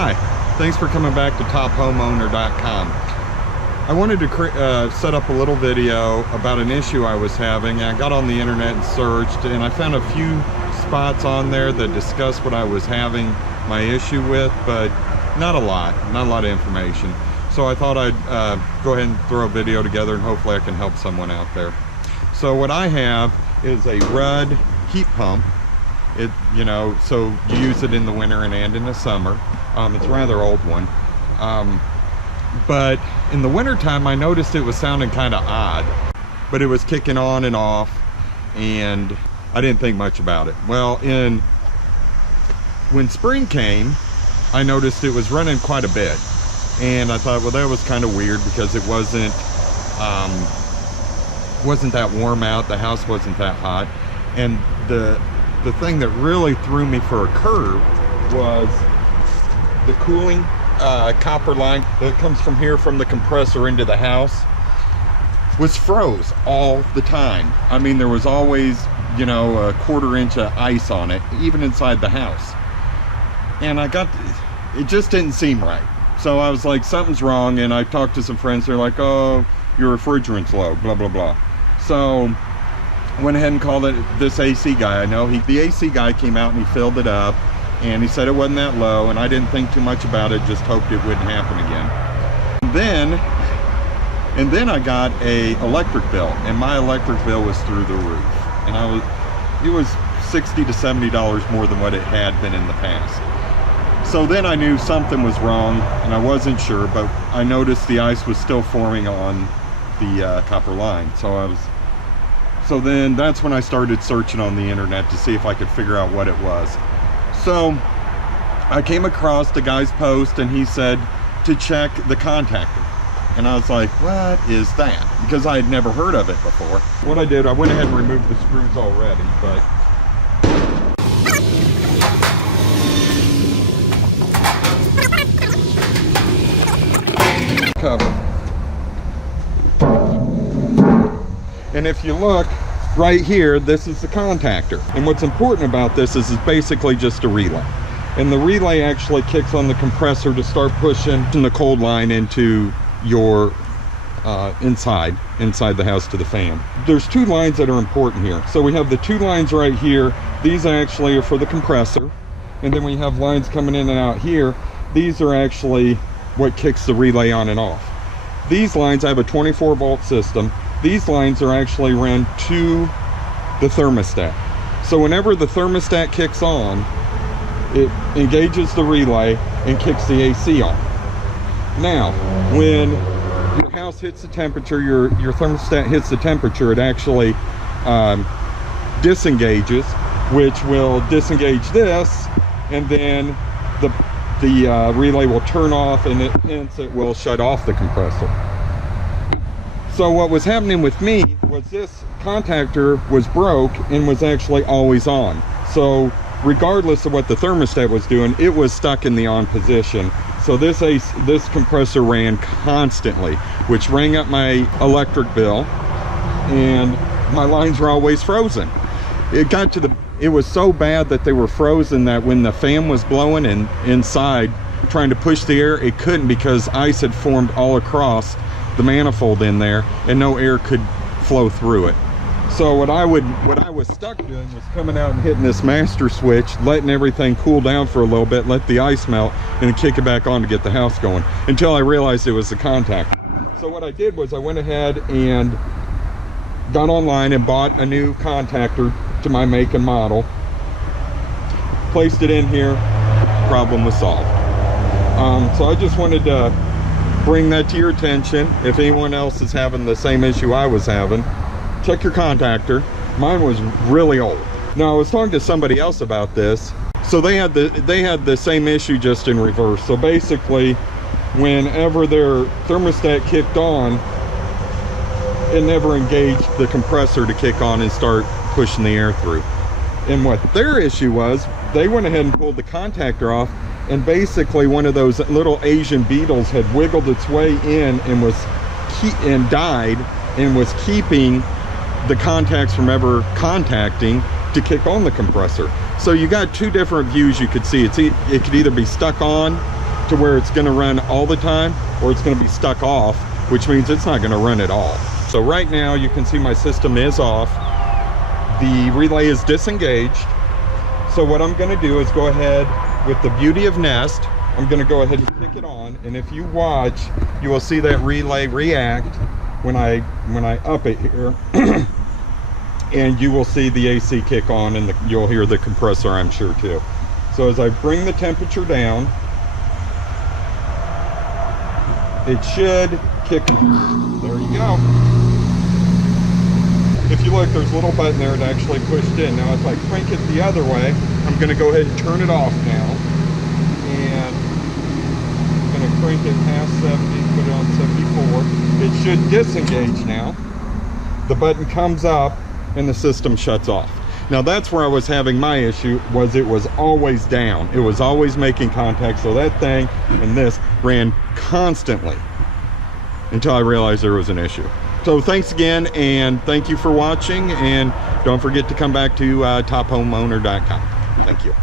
Hi, thanks for coming back to tophomeowner.com. I wanted to set up a little video about an issue I was having. I got on the internet and searched, and I found a few spots on there that discuss what I was having my issue with, but not a lot of information. So I thought I'd go ahead and throw a video together, and hopefully I can help someone out there. So what I have is a Rudd heat pump. So you use it in the winter and in the summer. It's a rather old one. But in the wintertime, I noticed it was sounding kind of odd, but it was kicking on and off, and I didn't think much about it. Well, when spring came, I noticed it was running quite a bit, and I thought, well, that was kind of weird because it wasn't that warm out. The house wasn't that hot, and the thing that really threw me for a curve was the cooling copper line that comes from here from the compressor into the house was froze all the time. I mean, there was always, a 1/4 inch of ice on it, even inside the house. And it just didn't seem right. So I was like, something's wrong. And I talked to some friends. They're like, oh, your refrigerant's low, blah, blah, blah. So went ahead and called this AC guy I know. The AC guy came out and he filled it up, and he said it wasn't that low, and I didn't think too much about it, just hoped it wouldn't happen again. And then I got a electric bill, and my electric bill was through the roof, and it was $60 to $70 more than what it had been in the past. So then I knew something was wrong, and I wasn't sure, but I noticed the ice was still forming on the copper line. So then that's when I started searching on the internet to see if I could figure out what it was. So I came across the guy's post, and he said to check the contactor. And I was like, what is that? Because I had never heard of it before. What I did, I went ahead and removed the screws already, but cover. And if you look right here, this is the contactor. And what's important about this is it's basically just a relay. And the relay actually kicks on the compressor to start pushing the cold line into your inside the house to the fan. There's two lines that are important here. So we have the two lines right here. These actually are for the compressor. And then we have lines coming in and out here. These are actually what kicks the relay on and off. These lines, I have a 24 volt system. These lines are actually run to the thermostat. So whenever the thermostat kicks on, it engages the relay and kicks the AC on. Now, when your house hits the temperature, your thermostat hits the temperature, it actually disengages, which will disengage this, and then the relay will turn off, and hence it will shut off the compressor. So what was happening with me was this contactor was broke and was actually always on. So regardless of what the thermostat was doing, it was stuck in the on position. So this compressor ran constantly, which rang up my electric bill, and my lines were always frozen. It was so bad that they were frozen that when the fan was blowing and inside trying to push the air, it couldn't, because ice had formed all across the manifold in there and no air could flow through it. So what I was stuck doing was coming out and hitting this master switch, letting everything cool down for a little bit, let the ice melt, and then kick it back on to get the house going, until I realized it was the contactor. So what I did was I went ahead and got online and bought a new contactor to my make and model, placed it in here, problem was solved. So I just wanted to bring that to your attention. If anyone else is having the same issue I was having, check your contactor. Mine was really old. Now, I was talking to somebody else about this. So they had the same issue, just in reverse. So basically, whenever their thermostat kicked on, it never engaged the compressor to kick on and start pushing the air through. And what their issue was, they went ahead and pulled the contactor off, and basically one of those little Asian beetles had wiggled its way in and died, and was keeping the contacts from ever contacting to kick on the compressor. So you got two different views you could see. It could either be stuck on to where it's going to run all the time, or it's going to be stuck off, which means it's not going to run at all. So right now you can see my system is off. The relay is disengaged. So what I'm going to do is go ahead with the beauty of Nest. I'm going to go ahead and kick it on, and if you watch, you will see that relay react when I up it here. And you will see the AC kick on, and you'll hear the compressor, I'm sure, too. So as I bring the temperature down, it should kick. There you go. If you look, there's a little button there that actually pushed in. Now if I crank it the other way, I'm going to go ahead and turn it off now. And I'm going to crank it past 70, put it on 74. It should disengage now. The button comes up and the system shuts off. Now that's where I was having my issue, was it was always down. It was always making contact, so that thing and this ran constantly until I realized there was an issue. So thanks again, and thank you for watching, and don't forget to come back to tophomeowner.com. Thank you.